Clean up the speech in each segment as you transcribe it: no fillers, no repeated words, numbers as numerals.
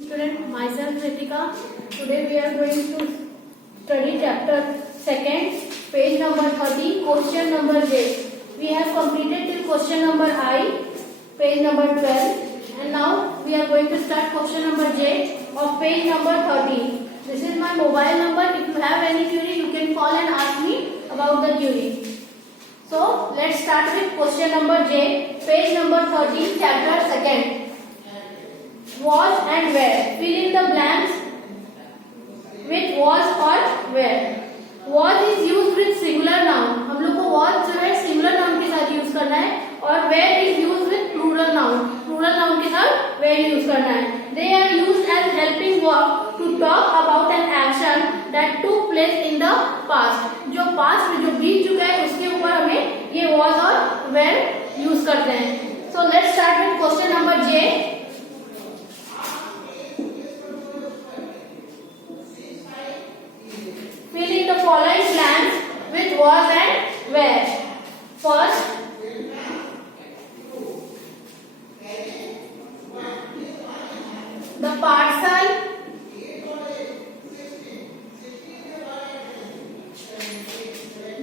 Student, myself Ritika. Today we are going to study chapter 2, page number 30, question number J. We have completed till question number I, page number 12, and now we are going to start question number J of page number 30. This is my mobile number. If you have any query, you can call and ask me about the query. So let's start with question number J, page number 30, chapter 2. Was and where. Fill in the blanks with was or where. Was is used with singular noun. हम लोग को was जो है singular noun के साथ use करना है और where is used with plural noun. Plural noun के साथ where यूज करना है. They are used as helping verb to talk about an action that took place in the past. जो past में जो बीत चुका है उसके ऊपर हमें ये was और where यूज करते हैं. So let's start with question number J. Fill in the following blanks with was and where. First, the parcel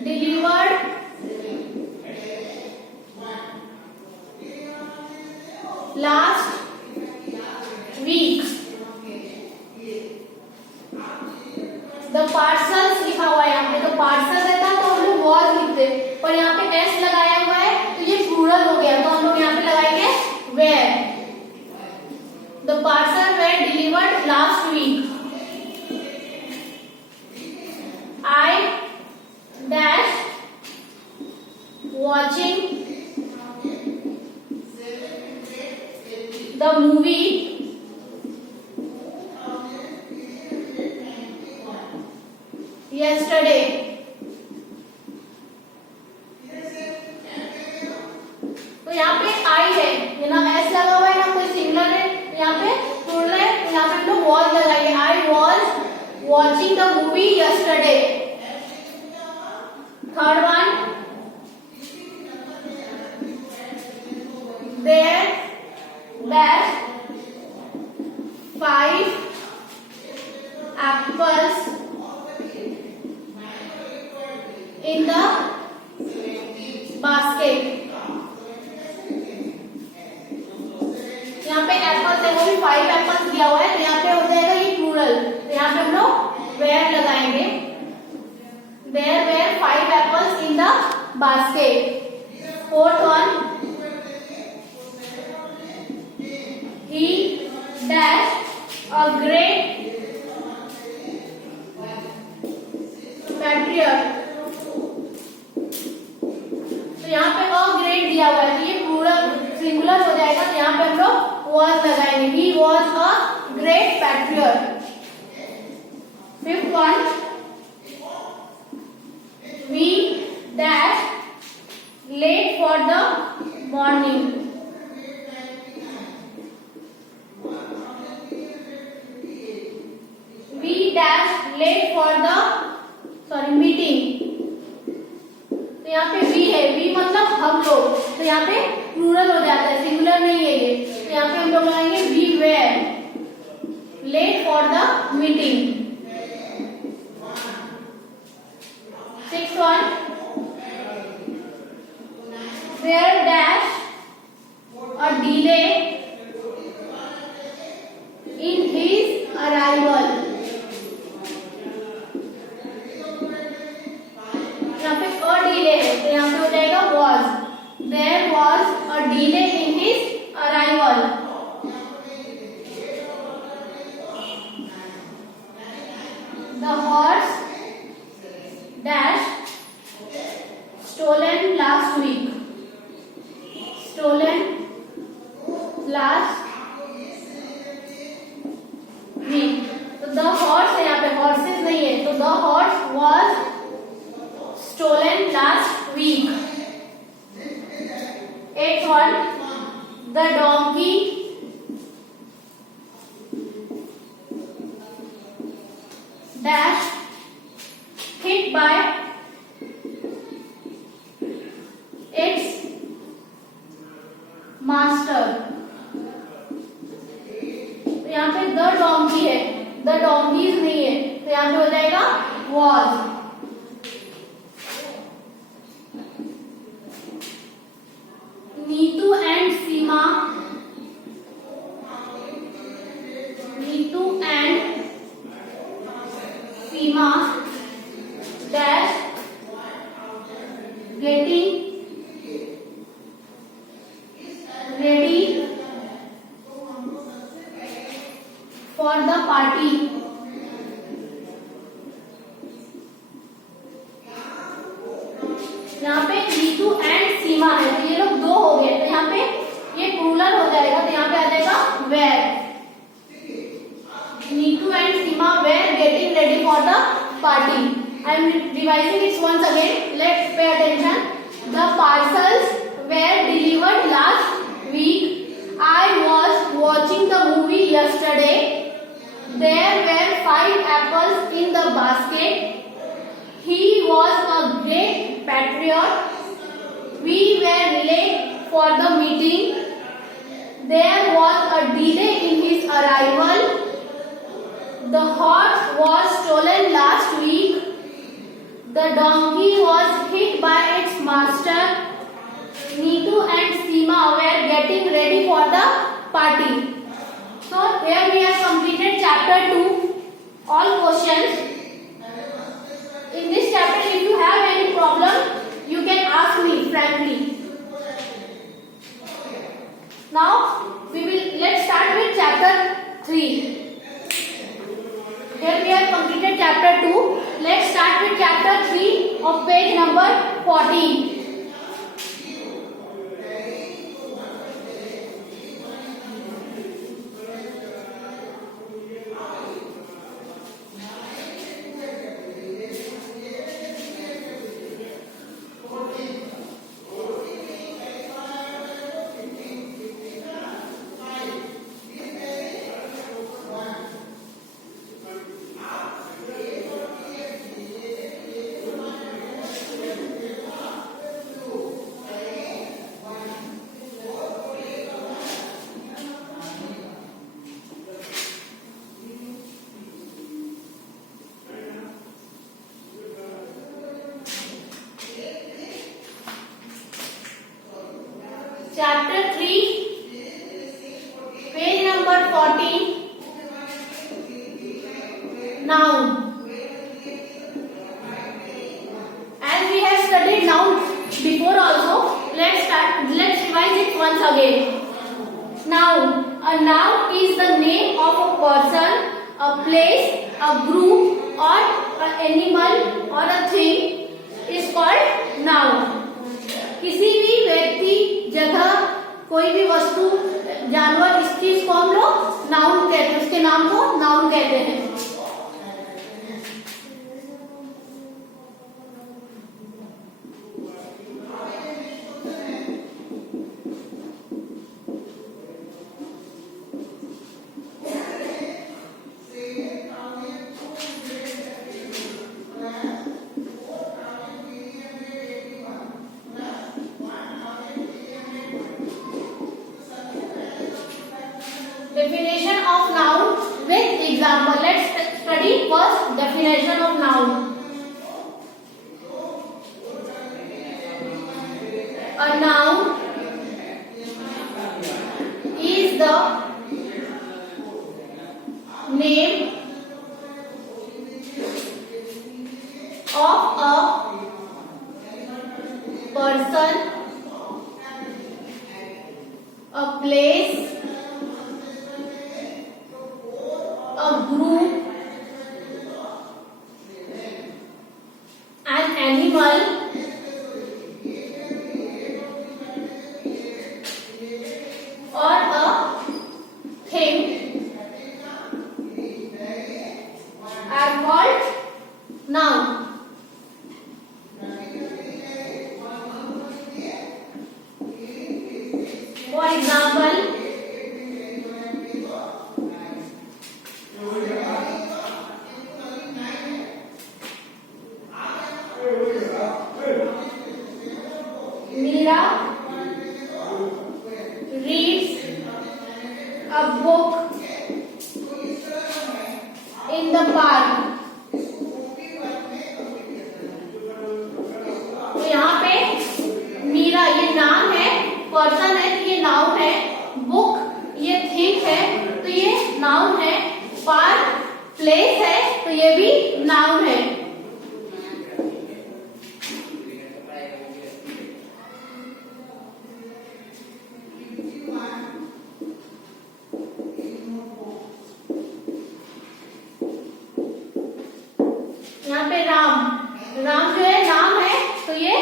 delivered last week. The parcels लिखा हुआ है यहाँ पे, तो पार्सल रहता तो हम लोग was लिखते, पर यहाँ पे s लगाया हुआ है तो ये प्लूरल हो गया, तो हम लोग यहाँ पे लगाएंगे where. The parcel were delivered last week. I dash watching the movie yesterday. तो यहाँ पे I है, ये ना S लगा हुआ है ना कोई सिंगुलर है, यहाँ पे प्लूरल है, तो यहाँ पे हम लोग was लगाएंगे. I was watching the movie yesterday. Third one, there dash 5 apples in the basket. यहाँ पे एप्पल्स है, वो भी 5 एप्पल्स दिया हुआ है, तो यहाँ पे हो जाएगा ये प्लूरल, तो यहाँ पे हम लोग where लगाएंगे. There were 5 apples in the basket. Fourth one, he dashed a great patriot. तो यहाँ पे अ ग्रेट दिया हुआ है, तो ये प्लूरल सिंगुलर हो जाएगा, तो यहाँ पे हम लोग was लगाएंगे. He was a great patriot. Fifth one, we dash late for the morning. We dash late for the meeting. तो यहाँ पे we है, we मतलब हम लोग, तो यहाँ पे प्लूरल हो जाता है, सिंगुलर नहीं है ये, तो यहाँ पे हम लोग लगाएंगे we were late for the meeting. Sixth one, there dash a delay in his arrival. यहाँ पे a delay है, तो यहाँ पे हो जाएगा was. There was a delay in his arrival. The horse dash stolen last week. Stolen last week. तो the horse है, यहाँ पे horses नहीं है, तो the horse was stolen last week. Eighth one, the donkey dash hit by its master. तो यहाँ पे द डोंकी है, द डोंकीज नहीं है, तो यहाँ पे हो जाएगा was. Neetu and Seema dash getting ready for the party. यहाँ पे नीतू एंड सीमा है, तो ये लोग दो हो गए, तो यहाँ पे ये प्लूरल हो जाएगा, तो यहाँ पे आ जाएगा were. Neetu and Seema were getting ready for the party. I am revising it once again. Let's pay attention. The parcels were delivered last week. I was watching the movie yesterday. There were 5 apples in the basket. He was a great patriot. We were late for the meeting. There was a delay in his arrival. The horse was stolen last week. The donkey was hit by its master. Neetu and Seema were getting ready for the party. So here we have completed chapter 2. All questions. In this chapter, if you have any problem, you can ask me frankly. Now let's start with chapter 3. Here we have completed chapter 2. Let's start with chapter 3 of page number 14. Chapter 3, page number 14. Noun. As we have studied noun before also, let's revise it once again. Noun. A noun is the name of a person, a place, a group, or an animal or a thing is called noun. किसी भी व्यक्ति, जगह, कोई भी वस्तु, जानवर, इस चीज को हम लोग नाउन कहते हैं, उसके नाम को नाउन कहते हैं. Definition of noun with example. Let's study first definition of noun. A noun is the name of a person, a place, a group, an animal, or a thing in the park. तो यहाँ पे मीरा ये नाम है, person है तो ये noun है, बुक ये थिंग है तो ये नाउन है, पार्क प्लेस है तो ये भी नाउन है. यहाँ पे राम, राम जो है नाम है तो ये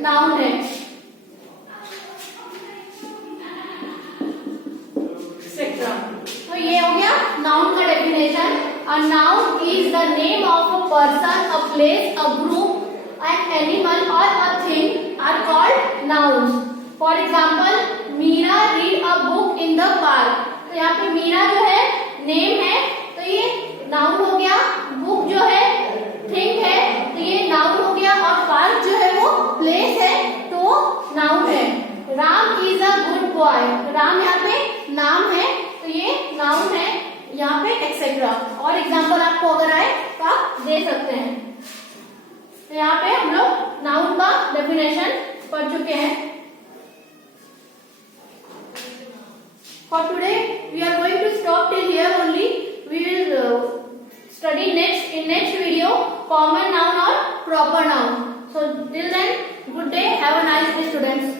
नाउन है. तो ये हो गया नाउन का definition. A noun is the name of a person, a place, a group, an animal और a thing are called nouns. For example Meera read a book in the park. तो यहाँ पे मीरा जो है नेम है तो ये नाउन हो गया, बुक जो है थिंग है तो ये नाउन हो गया, और पार्क जो है वो प्लेस है तो वो नाउन है. Ram is a good boy, Ram यहाँ पे नाम है तो ये नाउन है यहाँ पे, एक्सेट्रा. और एग्जाम्पल आपको अगर आए तो आप दे सकते हैं. तो यहाँ पे हम लोग नाउन का डेफिनेशन पढ़ चुके हैं. For today we are going to stop till here only. We will study in next video common noun or proper noun. So till then, good day, have a nice day students.